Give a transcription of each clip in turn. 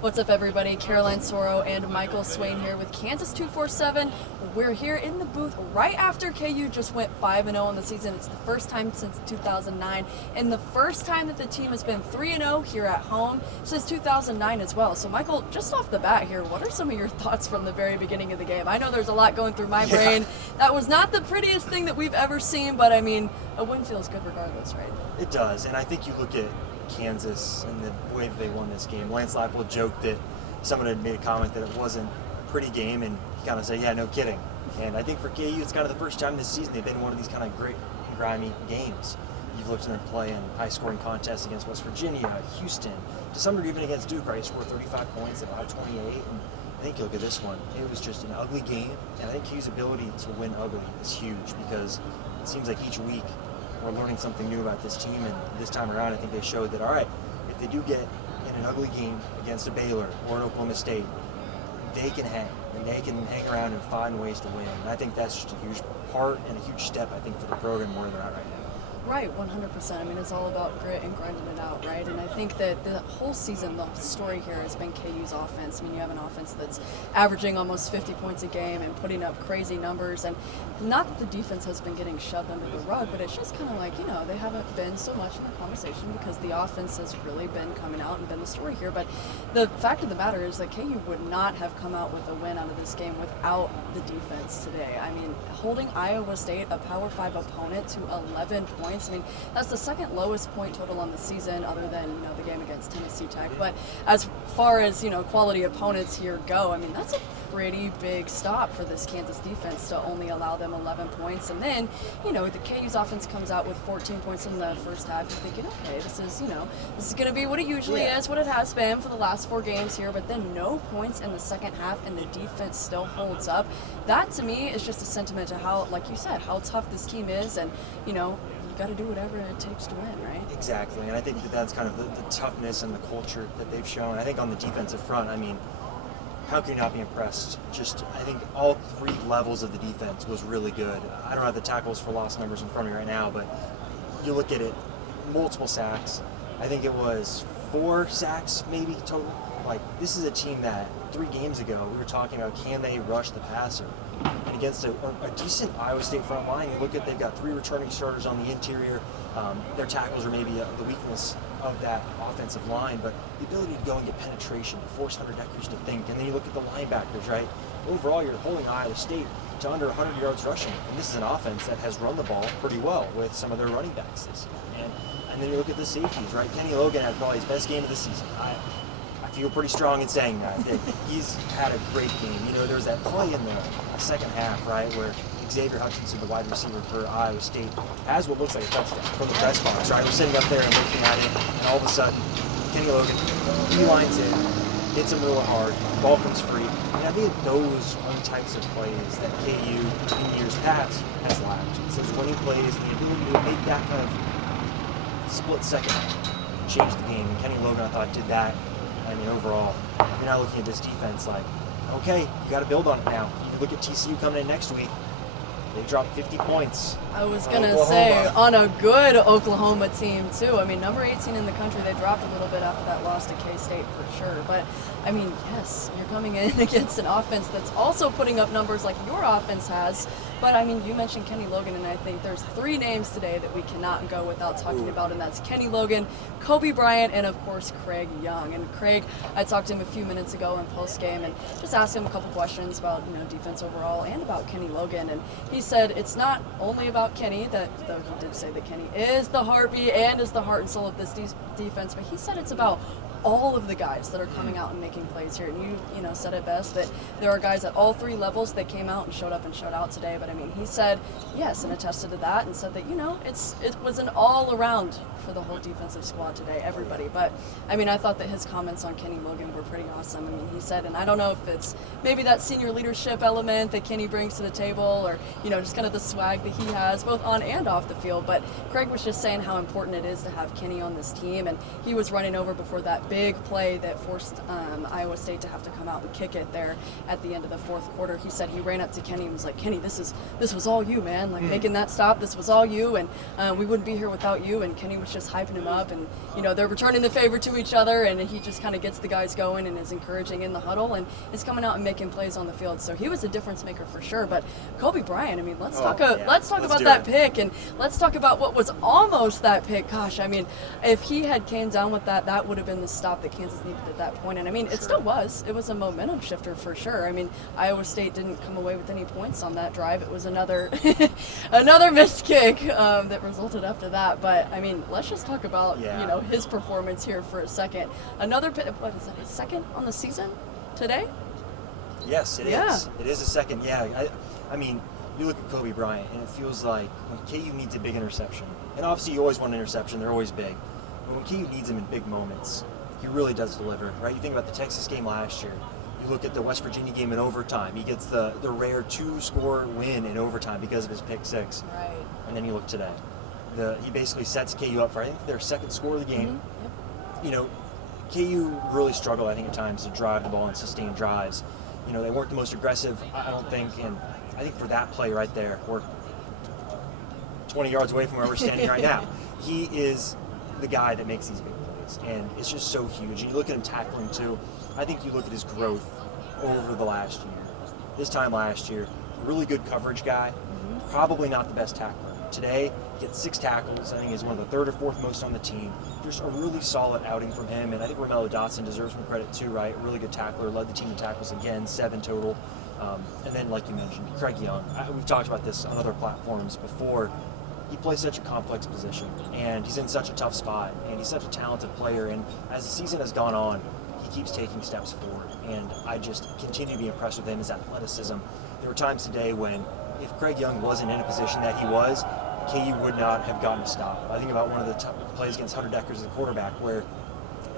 What's up, everybody? Caroline Soro and Michael Swain here with Kansas 247. We're here in the booth right after KU just went 5-0 in the season. It's the first time since 2009, and the first time that the team has been 3-0 here at home since 2009 as well. So, Michael, just off the bat here, what are some of your thoughts from the very beginning of the game? I know there's a lot going through my brain. That was not the prettiest thing that we've ever seen, but I mean, a win feels good regardless, right? It does, and I think you look at Kansas and the way that they won this game. Lance Leipold joked that someone had made a comment that it wasn't a pretty game, and he kind of said, yeah, no kidding. And I think for KU, it's kind of the first time this season they've been in one of these kind of great, grimy games. You've looked at them play in high-scoring contests against West Virginia, Houston, to some degree even against Duke, right? He scored 35 points, they allowed 28, and I think you look at this one, it was just an ugly game, and I think KU's ability to win ugly is huge because it seems like each week we're learning something new about this team, and this time around I think they showed that, all right, if they do get in an ugly game against a Baylor or an Oklahoma State, they can hang, and they can hang around and find ways to win. And I think that's just a huge part and a huge step, I think, for the program where they're at right now. Right, 100%. I mean, it's all about grit and grinding it out, right? And I think that the whole season, the story here has been KU's offense. I mean, you have an offense that's averaging almost 50 points a game and putting up crazy numbers. And not that the defense has been getting shoved under the rug, but it's just kind of like, you know, they haven't been so much in the conversation because the offense has really been coming out and been the story here. But the fact of the matter is that KU would not have come out with a win out of this game without the defense today. I mean, holding Iowa State, a Power 5 opponent, to 11 points. I mean, that's the second lowest point total on the season other than, you know, the game against Tennessee Tech. But as far as, you know, quality opponents here go, I mean, that's a pretty big stop for this Kansas defense to only allow them 11 points. And then, you know, the KU's offense comes out with 14 points in the first half. You're thinking, okay, this is going to be what it usually is, what it has been for the last 4 games here. But then no points in the second half, and the defense still holds up. That, to me, is just a sentiment to how, like you said, how tough this team is. And, you know, got to do whatever it takes to win, right? Exactly, and I think that that's kind of the toughness and the culture that they've shown. I think on the defensive front, I mean, how can you not be impressed? Just, I think all 3 levels of the defense was really good. I don't have the tackles for loss numbers in front of me right now, but you look at it, multiple sacks. I think it was 4 sacks maybe total. Like, this is a team that 3 games ago we were talking about, can they rush the passer? And against a decent Iowa State front line, you look at, they've got 3 returning starters on the interior. Their tackles are maybe the weakness of that offensive line, but the ability to go and get penetration, to force Hunter Deckers to think, and then you look at the linebackers, right? Overall, you're holding Iowa State to under 100 yards rushing, and this is an offense that has run the ball pretty well with some of their running backs this year. And then you look at the safeties, right? Kenny Logan had probably his best game of the season. I feel pretty strong in saying that he's had a great game. You know, there's that play in the second half, right, where Xavier Hutchinson, the wide receiver for Iowa State, has what looks like a touchdown from the press box, right? We're sitting up there and looking at it, and all of a sudden, Kenny Logan lines in, hits him really hard, ball comes free. And I think those are the types of plays that KU in years past has lacked. It's those winning plays and the ability to make that kind of split second change the game. And Kenny Logan, I thought, did that. I mean, overall, you're not looking at this defense like, okay, you got to build on it now. You look at TCU coming in next week. They dropped 50 points. I was going to say, on a good Oklahoma team, too. I mean, number 18 in the country, they dropped a little bit after that loss to K-State for sure. But, I mean, yes, you're coming in against an offense that's also putting up numbers like your offense has. But, I mean, you mentioned Kenny Logan, and I think there's 3 names today that we cannot go without talking about, and that's Kenny Logan, Kobe Bryant, and, of course, Craig Young. And Craig, I talked to him a few minutes ago in postgame and just asked him a couple questions about, you know, defense overall and about Kenny Logan. And he said it's not only about Kenny, though he did say that Kenny is the heartbeat and is the heart and soul of this defense, but he said it's about all of the guys that are coming out and making plays here. And you know, said it best that there are guys at all 3 levels that came out and showed up and showed out today. But I mean, he said yes and attested to that and said that, you know, it was an all around for the whole defensive squad today, everybody. But I mean, I thought that his comments on Kenny Logan were pretty awesome. I mean, he said, and I don't know if it's maybe that senior leadership element that Kenny brings to the table, or, you know, just kind of the swag that he has both on and off the field. But Craig was just saying how important it is to have Kenny on this team, and he was running over before that big play that forced Iowa State to have to come out and kick it there at the end of the fourth quarter. He said he ran up to Kenny and was like, Kenny, this was all you, man. Like making that stop, this was all you, and we wouldn't be here without you. And Kenny was just hyping him up, and they're returning the favor to each other, and he just kind of gets the guys going and is encouraging in the huddle and is coming out and making plays on the field. So he was a difference maker for sure. But Kobe Bryant, I mean, let's talk about that pick, and let's talk about what was almost that pick. Gosh, I mean, if he had came down with that would have been the stop that Kansas needed at that point. And I mean, it still was. It was a momentum shifter for sure. I mean, Iowa State didn't come away with any points on that drive. It was another missed kick that resulted after that. But I mean, let's just talk about his performance here for a second. Another, what is that, his second on the season today? Yes, it is. It is a second. Yeah, I mean, you look at Kobe Bryant, and it feels like when KU needs a big interception, and obviously you always want an interception, they're always big, but when KU needs him in big moments, he really does deliver, right? You think about the Texas game last year, you look at the West Virginia game in overtime, he gets the rare 2-score win in overtime because of his pick six. Right. And then you look today. He basically sets KU up for, I think, their second score of the game. Mm-hmm. Yep. KU really struggled, I think, at times to drive the ball and sustain drives. They weren't the most aggressive, I don't think, and I think for that play right there, we're 20 yards away from where we're standing right now. He is the guy that makes these big plays, and it's just so huge. And you look at him tackling too. I think you look at his growth over the last year. This time last year, really good coverage guy, probably not the best tackler. Today, he gets 6 tackles. I think he's one of the 3rd or 4th most on the team. Just a really solid outing from him, and I think Romello Dotson deserves some credit too, right? A really good tackler, led the team in tackles again, 7 total. And then, like you mentioned, Craig Young. We've talked about this on other platforms before. He plays such a complex position, and he's in such a tough spot, and he's such a talented player. And as the season has gone on, he keeps taking steps forward, and I just continue to be impressed with him, his athleticism. There were times today when, if Craig Young wasn't in a position that he was, KU would not have gotten a stop. I think about one of the plays against Hunter Deckers as a quarterback, where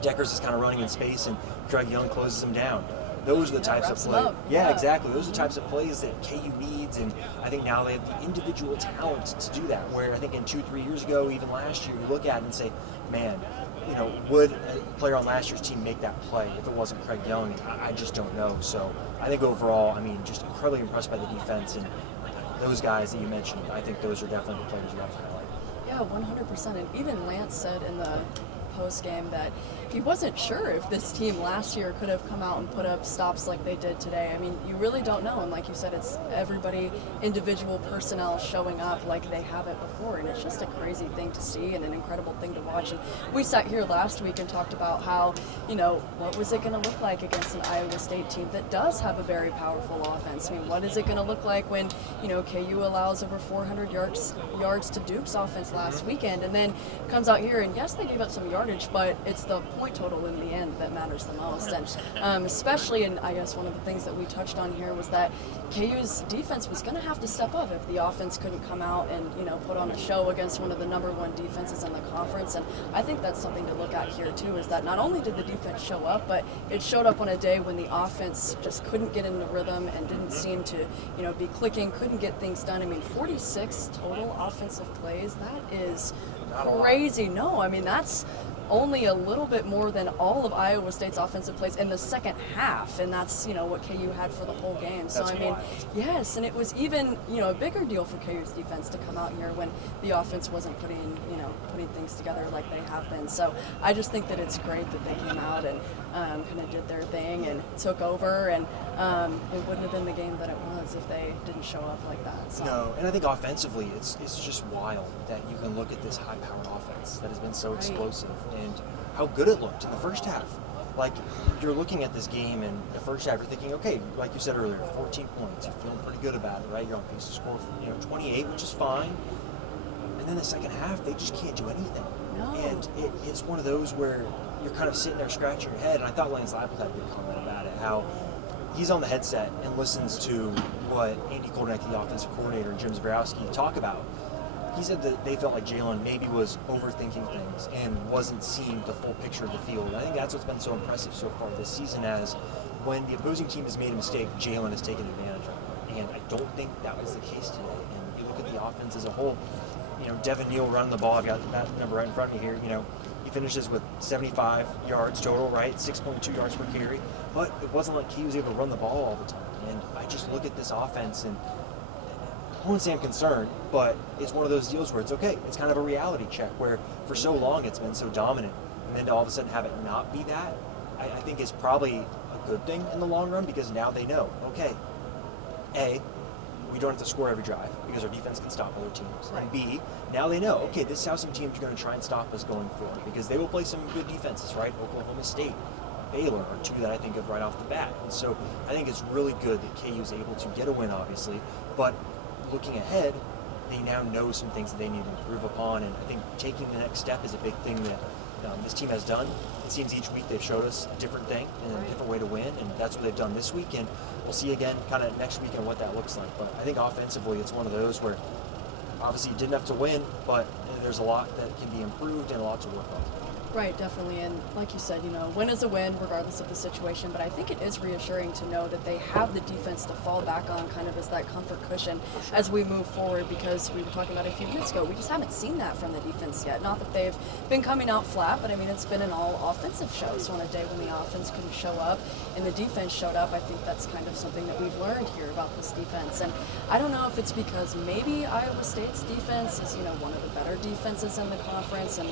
Deckers is kind of running in space and Craig Young closes him down. Those are the types of plays. Yeah, exactly. Those are the types of plays that KU needs, and I think now they have the individual talent to do that. Where I think in 2-3 years ago, even last year, you look at it and say, man, would a player on last year's team make that play if it wasn't Craig Young? I just don't know. So I think overall, I mean, just incredibly impressed by the defense, and those guys that you mentioned, I think those are definitely the players you have to highlight. Yeah, 100%. And even Lance said in the post-game that he wasn't sure if this team last year could have come out and put up stops like they did today. I mean, you really don't know. And like you said, it's everybody, individual personnel showing up like they haven't before. And it's just a crazy thing to see and an incredible thing to watch. And we sat here last week and talked about how, what was it going to look like against an Iowa State team that does have a very powerful offense? I mean, what is it going to look like when, KU allows over 400 yards to Duke's offense last weekend, and then comes out here and yes, they gave up some yardage, but it's the point total in the end that matters the most. And especially, and I guess one of the things that we touched on here was that KU's defense was going to have to step up if the offense couldn't come out and put on a show against one of the number 1 defenses in the conference. And I think that's something to look at here too, is that not only did the defense show up, but it showed up on a day when the offense just couldn't get into rhythm and didn't seem to be clicking, couldn't get things done. I mean, 46 total offensive plays, that is crazy. No, I mean, that's only a little bit more than all of Iowa State's offensive plays in the second half, and that's what KU had for the whole game. So I mean, yes, and it was even a bigger deal for KU's defense to come out here when the offense wasn't putting things together like they have been. So I just think that it's great that they came out and kind of did their thing and took over, and it wouldn't have been the game that it was if they didn't show up like that. So. No, and I think offensively, it's just wild that you can look at this high-powered offense that has been so explosive and how good it looked in the first half. Like, you're looking at this game in the first half, you're thinking, okay, like you said earlier, 14 points, you're feeling pretty good about it, right? You're on pace to score 28, which is fine. And then the second half, they just can't do anything. No. And it's one of those where you're kind of sitting there scratching your head, and I thought Lance Leipold had a good comment about it, how he's on the headset and listens to what Andy Koldenek, the offensive coordinator, and Jim Zabrowski talk about. He said that they felt like Jalen maybe was overthinking things and wasn't seeing the full picture of the field. And I think that's what's been so impressive so far this season, as when the opposing team has made a mistake, Jalen has taken advantage of it. And I don't think that was the case today. And you look at the offense as a whole, Devin Neal running the ball. I've got that number right in front of me here. He finishes with 75 yards total, right? 6.2 yards per carry. But it wasn't like he was able to run the ball all the time. And I just look at this offense and I wouldn't say I'm concerned, but it's one of those deals where it's okay. It's kind of a reality check where for so long it's been so dominant. And then to all of a sudden have it not be that, I think is probably a good thing in the long run, because now they know, okay, A, we don't have to score every drive because our defense can stop other teams. Right. And B, now they know, okay, this is how some teams are going to try and stop us going forward, because they will play some good defenses, right? Oklahoma State, Baylor are two that I think of right off the bat. And so I think it's really good that KU is able to get a win, obviously, but looking ahead, they now know some things that they need to improve upon, and I think taking the next step is a big thing that this team has done. It seems each week they've showed us a different thing and a different way to win, and that's what they've done this week, and we'll see again kind of next week and what that looks like. But I think offensively it's one of those where obviously you didn't have to win, but there's a lot that can be improved and a lot to work on. Right, definitely. And like you said, win is a win regardless of the situation. But I think it is reassuring to know that they have the defense to fall back on kind of as that comfort cushion as we move forward, because we were talking about a few minutes ago, we just haven't seen that from the defense yet. Not that they've been coming out flat, but I mean, it's been an all offensive show. So on a day when the offense couldn't show up and the defense showed up, I think that's kind of something that we've learned here about this defense. And I don't know if it's because maybe Iowa State's defense is, one of the better defenses in the conference, and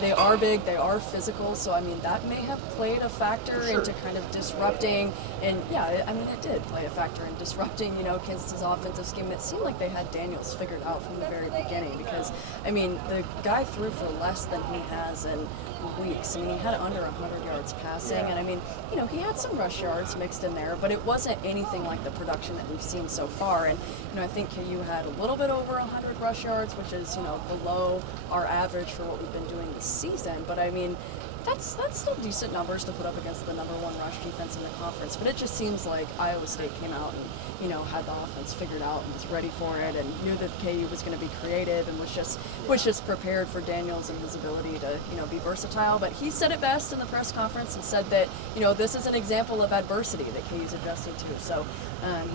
they are big, they are physical, so I mean that may have played a factor into kind of disrupting, and yeah, I mean it did play a factor in disrupting, Kansas's offensive scheme. It seemed like they had Daniels figured out from the very beginning, because I mean the guy threw for less than he has in weeks. I mean, he had under 100 yards passing, and I mean, he had some rush yards mixed in there, but it wasn't anything like the production that we've seen so far. And I think KU had a little bit over 100 rush yards, which is below our average for what we've been doing this season. But I mean, that's still decent numbers to put up against the number one rush defense in the conference. But it just seems like Iowa State came out and had the offense figured out and was ready for it, and knew that KU was going to be creative, and was just prepared for Daniels and his ability to be versatile. But he said it best in the press conference and said that this is an example of adversity that KU's adjusting to. So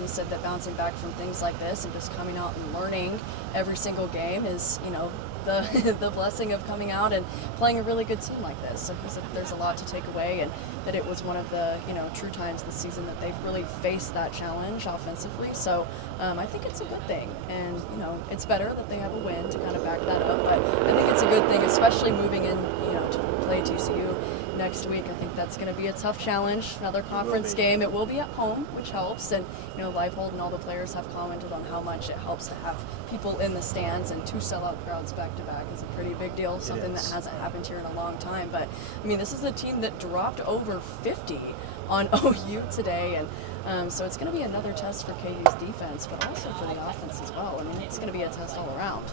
he said that bouncing back from things like this and just coming out and learning every single game is the blessing of coming out and playing a really good team like this. So he said that there's a lot to take away, and that it was one of the true times this season that they've really faced that challenge offensively. So I think it's a good thing, and it's better that they have a win to kind of back that up. But I think it's a good thing, especially moving in to play TCU next week. I think that's going to be a tough challenge. Another conference game. It will be at home, which helps. And Leipold and all the players have commented on how much it helps to have people in the stands, and 2 sellout crowds back to back is a pretty big deal. Something that hasn't happened here in a long time. But I mean, this is a team that dropped over 50 on OU today, and so it's going to be another test for KU's defense, but also for the offense as well. I mean, it's going to be a test all around.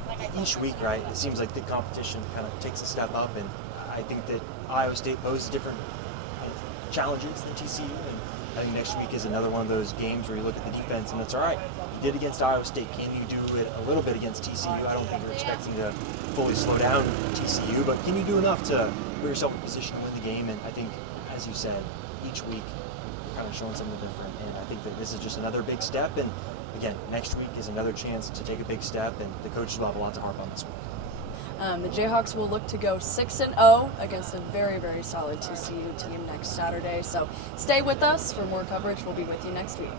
Each week, right, it seems like the competition kind of takes a step up, and I think that Iowa State poses different challenges than TCU, and I think next week is another one of those games where you look at the defense and it's all right. You did against Iowa State. Can you do it a little bit against TCU? I don't think you're expecting to fully slow down TCU, but can you do enough to put yourself in position to win the game? And I think, as you said, each week you're kind of showing something different, and I think that this is just another big step. And again, next week is another chance to take a big step, and the coaches will have a lot to harp on this week. The Jayhawks will look to go 6-0 against a very, very solid TCU team next Saturday. So stay with us for more coverage. We'll be with you next week.